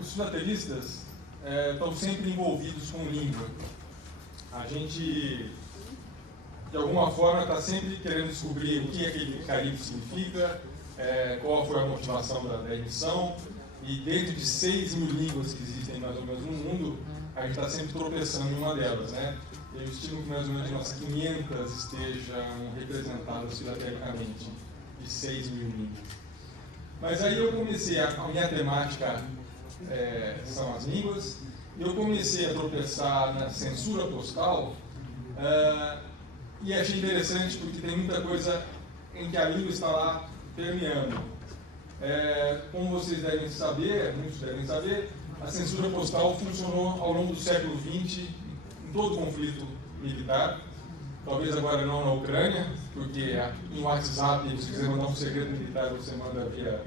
Os filatelistas estão sempre envolvidos com língua. A gente, de alguma forma, está sempre querendo descobrir o que aquele carimbo significa, qual foi a motivação da emissão, e dentro de 6 mil línguas que existem mais ou menos no mundo, a gente está sempre tropeçando em uma delas, né? Eu estimo que mais ou menos umas 500 estejam representadas filatelicamente, de 6 mil línguas. Mas aí eu comecei, a minha temática são as línguas, e eu comecei a tropeçar na censura postal, e achei interessante porque tem muita coisa em que a língua está lá permeando. Como vocês devem saber, muitos devem saber, a censura postal funcionou ao longo do século XX em todo conflito militar. Talvez agora não na Ucrânia, porque em WhatsApp, se quiser mandar um segredo militar, você manda via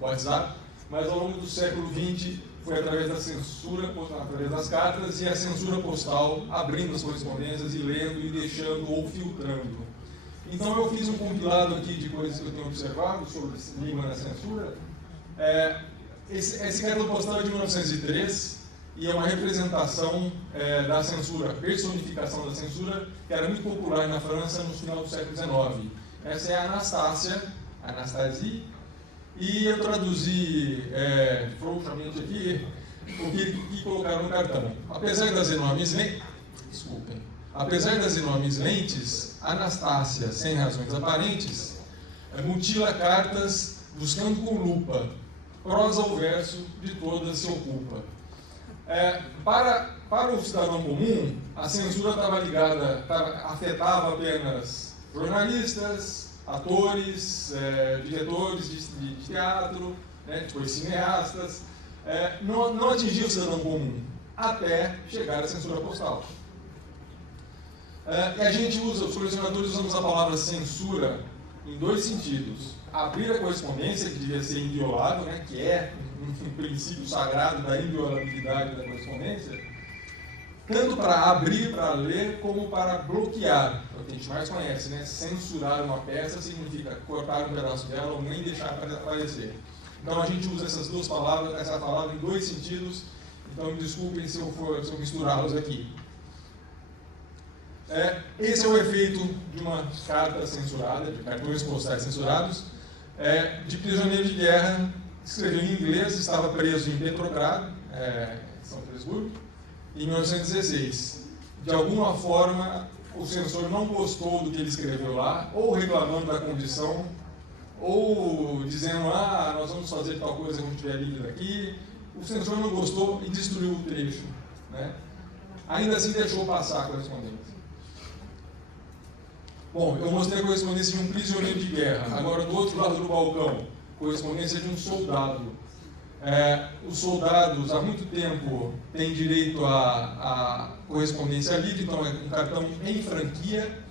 WhatsApp. Mas ao longo do século XX foi através da censura, através das cartas, e a censura postal abrindo as correspondências e lendo e deixando ou filtrando. Então eu fiz um compilado aqui de coisas que eu tenho observado sobre língua na censura. Esse cartão postal é de 1903 e é uma representação da censura, personificação da censura, que era muito popular na França no final do século XIX. Essa é a Anastasie, e eu traduzi frouxamente aqui o que colocaram no cartão. Apesar das enormes lentes, Anastácia, sem razões aparentes, mutila cartas buscando com lupa, prosa ou verso, de todas se ocupa. Para o cidadão comum, a censura afetava apenas jornalistas, atores, diretores de teatro, depois cineastas, não atingia o cidadão comum, até chegar à censura postal. E a gente usa, os colecionadores usamos a palavra censura em 2 sentidos. Abrir a correspondência, que devia ser inviolável, que é um princípio sagrado da inviolabilidade da correspondência, tanto para abrir, para ler, como para bloquear, é o que a gente mais conhece, Censurar uma peça significa cortar um pedaço dela ou nem deixar aparecer. Então a gente usa essa palavra em 2 sentidos, então me desculpem se eu misturá-los aqui. Esse é o efeito de uma carta censurada, de cartões postais censurados, de prisioneiro de guerra, escreveu em inglês, estava preso em Petrogrado, São Petersburgo, em 1916. De alguma forma, o censor não gostou do que ele escreveu lá, ou reclamando da condição, ou dizendo, nós vamos fazer tal coisa quando tiver livre daqui. O censor não gostou e destruiu o trecho. Ainda assim, deixou passar a correspondência. Bom, eu mostrei a correspondência de um prisioneiro de guerra. Agora, do outro lado do balcão, correspondência de um soldado. Os soldados, há muito tempo, têm direito à correspondência livre, então é um cartão em franquia.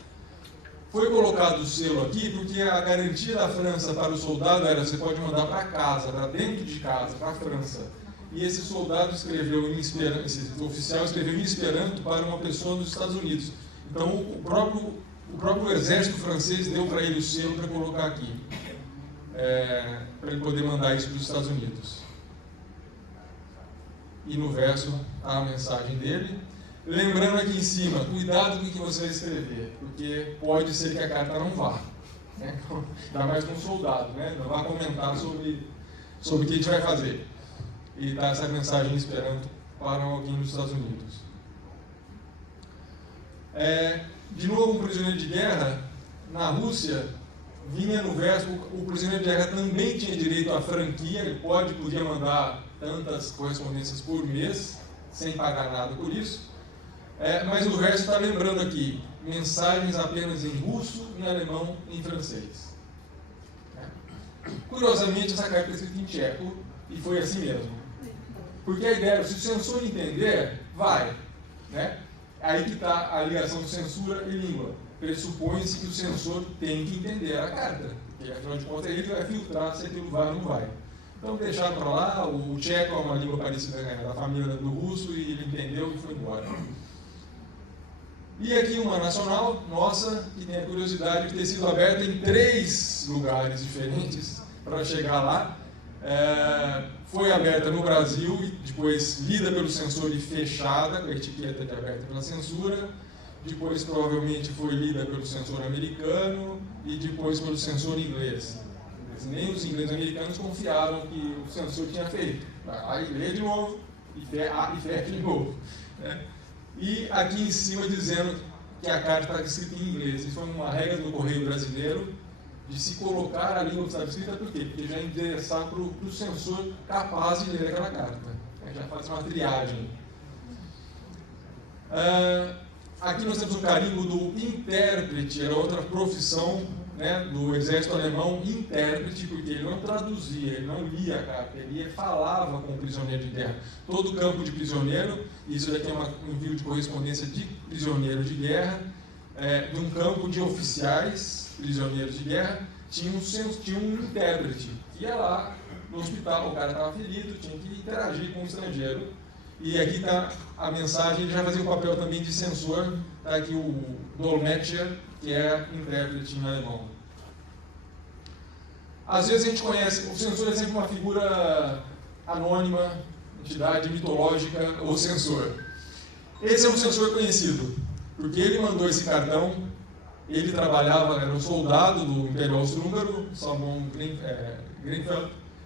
Foi colocado o selo aqui porque a garantia da França para o soldado era: você pode mandar para casa, para dentro de casa, para a França. E esse soldado escreveu em Esperanto, esse oficial escreveu em Esperanto para uma pessoa dos Estados Unidos. Então, o próprio exército francês deu para ele o selo para colocar aqui, para ele poder mandar isso para os Estados Unidos. E no verso está a mensagem dele. Lembrando aqui em cima, cuidado com o que você vai escrever, porque pode ser que a carta não vá. Ainda mais com um soldado, não vai comentar sobre o que a gente vai fazer. E dá essa mensagem esperando para alguém nos Estados Unidos. De novo, um prisioneiro de guerra, na Rússia, vinha no verso, o prisioneiro de guerra também tinha direito à franquia, ele podia mandar tantas correspondências por mês, sem pagar nada por isso, mas o verso está lembrando aqui, mensagens apenas em russo, em alemão e em francês. Curiosamente, essa carta é escrita em tcheco, e foi assim mesmo. Porque a ideia era, se o censor entender, vai. Aí que está a ligação de censura e língua. Pressupõe-se que o censor tem que entender a carta, porque afinal de contas é ele que vai filtrar se aquilo vai ou não vai. Então deixaram para lá, o tcheco é uma língua parecida da família do russo, e ele entendeu e foi embora. E aqui uma nacional, nossa, que tem a curiosidade de ter sido aberta em 3 lugares diferentes para chegar lá. Foi aberta no Brasil e depois lida pelo censor e fechada, com a etiqueta de aberta pela censura. Depois provavelmente foi lida pelo censor americano e depois pelo censor inglês. Nem os ingleses americanos confiaram que o censor tinha feito. Aí lê de novo e fecha de novo. Né? E aqui em cima dizendo que a carta estava escrita em inglês. Isso foi uma regra do Correio Brasileiro de se colocar a língua que estava escrita, por quê? Porque já endereçar para o censor capaz de ler aquela carta. Já faz uma triagem. Aqui nós temos o carimbo do intérprete, era outra profissão, né, do exército alemão, intérprete, porque ele não traduzia, ele não lia a carta, ele falava com o prisioneiro de guerra. Todo campo de prisioneiro, isso daqui é um envio de correspondência de prisioneiro de guerra, de um campo de oficiais, prisioneiros de guerra, tinha um intérprete, que ia lá no hospital, o cara estava ferido, tinha que interagir com o estrangeiro. E aqui está a mensagem, ele já fazia o papel também de censor, está aqui o Dolmetscher, que é intérprete em alemão. Às vezes a gente conhece, o censor é sempre uma figura anônima, entidade mitológica ou censor. Esse é um censor conhecido, porque ele mandou esse cartão, ele trabalhava, era um soldado do Império Austro-Húngaro, Salomon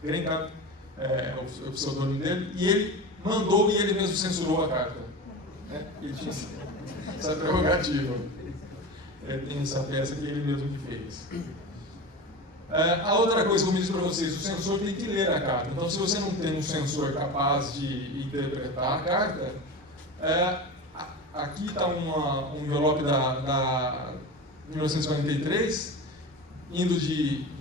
Grenkamp, o pseudônimo dele, e ele mandou e ele mesmo censurou a carta. Né? Ele tinha essa prerrogativa. Tem essa peça que ele mesmo que fez. A outra coisa que eu me disse para vocês, o censor tem que ler a carta. Então, se você não tem um censor capaz de interpretar a carta, aqui está um envelope da 1943, indo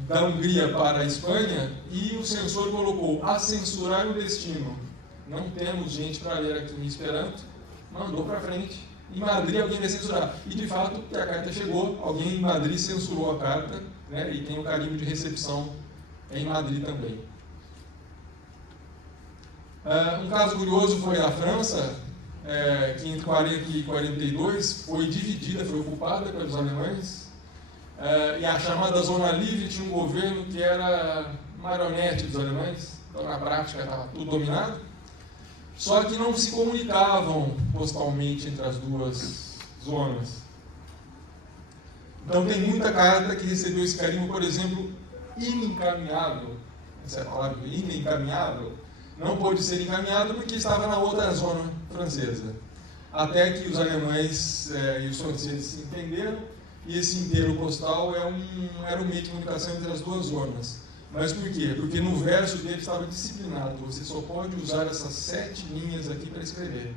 da Hungria para a Espanha, e o censor colocou a censurar o destino. Não temos gente para ler aqui em Esperanto, mandou para frente. Em Madrid alguém vai censurar. E de fato, que a carta chegou, alguém em Madrid censurou a carta, né, e tem o carimbo de recepção em Madrid também. Um caso curioso foi a França, que entre 40 e 42 foi dividida, foi ocupada pelos alemães, e a chamada Zona Livre tinha um governo que era marionete dos alemães, então na prática estava tudo dominado. Só que não se comunicavam postalmente entre as duas zonas. Então tem muita carta que recebeu esse carimbo, por exemplo, inencaminhado. Essa é a palavra, inencaminhado. Não pôde ser encaminhado porque estava na outra zona francesa. Até que os alemães e os franceses se entenderam, e esse inteiro postal era um meio de comunicação entre as duas zonas. Mas por quê? Porque no verso dele estava disciplinado, você só pode usar essas 7 linhas aqui para escrever.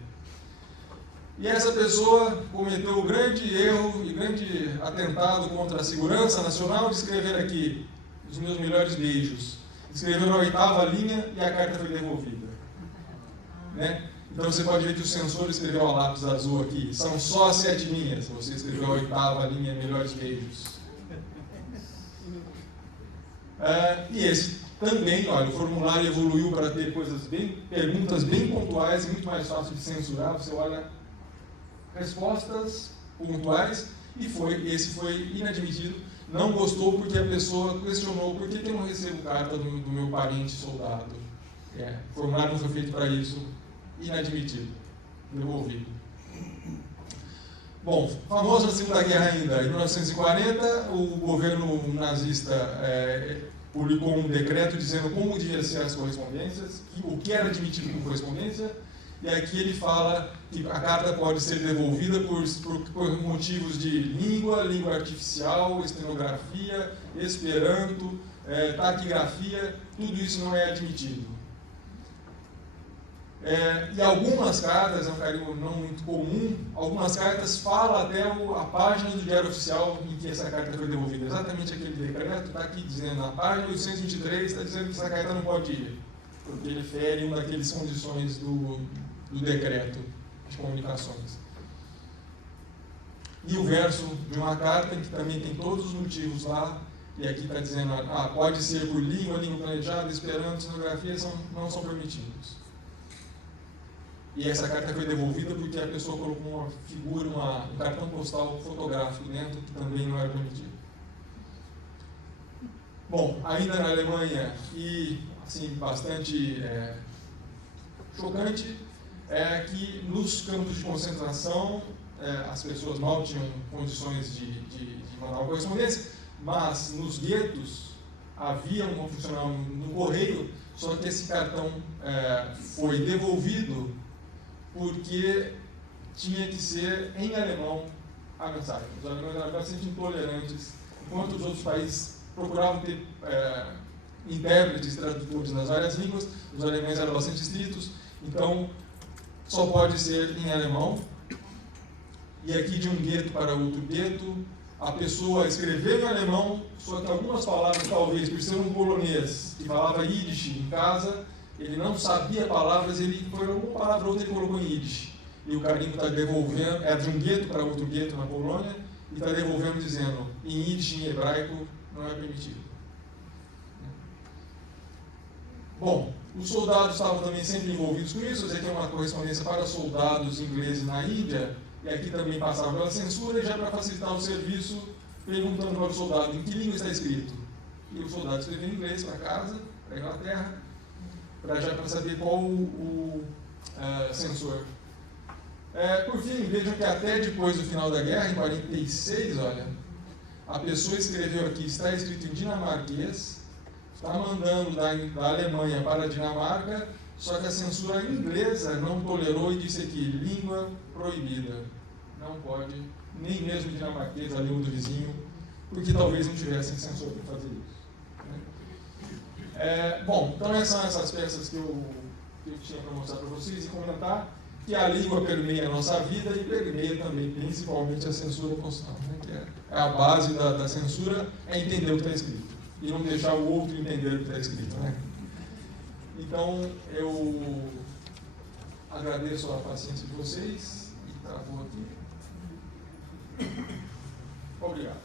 E essa pessoa cometeu o grande erro e grande atentado contra a segurança nacional de escrever aqui os meus melhores beijos. Escreveu na 8ª linha e a carta foi devolvida. Né? Então você pode ver que o censor escreveu a lápis azul aqui, são só 7 linhas, você escreveu a 8ª linha, melhores beijos. E esse também, olha, o formulário evoluiu para ter perguntas bem pontuais e muito mais fácil de censurar. Você olha, respostas pontuais, e esse foi inadmitido. Não gostou porque a pessoa questionou por que eu não recebo carta do meu parente soldado. O formulário não foi feito para isso. Inadmitido. Devolvido. Bom, famoso na Segunda Guerra ainda, em 1940, o governo nazista publicou um decreto dizendo como deviam ser as correspondências, o que era admitido como correspondência, e aqui ele fala que a carta pode ser devolvida por motivos de língua artificial, estenografia, esperanto, taquigrafia, tudo isso não é admitido. E algumas cartas, é um carimbo não muito comum, algumas cartas falam até a página do Diário Oficial em que essa carta foi devolvida. Exatamente aquele decreto está aqui dizendo, na página 823 está dizendo que essa carta não pode ir, porque ele fere uma daquelas condições do decreto de comunicações. E o verso de uma carta que também tem todos os motivos lá, e aqui está dizendo, pode ser por língua planejada, esperanto, estenografia, não são permitidos. E essa carta foi devolvida porque a pessoa colocou uma figura, um cartão postal fotográfico dentro, que também não era permitido. Bom, ainda na Alemanha, e assim, bastante chocante é que nos campos de concentração as pessoas mal tinham condições de mandar uma correspondência, mas nos guetos havia um funcionário no correio, só que esse cartão foi devolvido porque tinha que ser em alemão a mensagem. Os alemães eram bastante intolerantes, enquanto os outros países procuravam ter intérpretes, tradutores nas várias línguas, os alemães eram bastante estritos, então só pode ser em alemão. E aqui de um gueto para outro gueto, a pessoa escreveu em alemão, só que algumas palavras, talvez, por ser um polonês que falava Yiddish em casa, ele não sabia palavras, ele foi alguma palavra ou outra ele colocou em Yiddish. E o carimbo está devolvendo, de um gueto para outro gueto na Polônia, e está devolvendo dizendo, em Yiddish, em hebraico, não é permitido. Bom, os soldados estavam também sempre envolvidos com isso, tem uma correspondência para soldados ingleses na Índia, e aqui também passava pela censura, e já para facilitar o serviço, perguntando para o soldado em que língua está escrito. E o soldado escreveu em inglês para casa, para a Inglaterra, para saber qual o censor. Por fim, vejam que até depois do final da guerra, em 1946, olha, a pessoa escreveu aqui, está escrito em dinamarquês, está mandando da Alemanha para a Dinamarca, só que a censura inglesa não tolerou e disse aqui, língua proibida. Não pode, nem mesmo dinamarquês, a língua do vizinho, porque talvez não tivessem censura para fazer isso. Bom, então essas são essas peças que eu tinha para mostrar para vocês e comentar que a língua permeia a nossa vida e permeia também, principalmente, a censura constitucional, né? Que é a base da censura, é entender o que está escrito e não deixar o outro entender o que está escrito, né? Então, eu agradeço a paciência de vocês e travou aqui. Obrigado.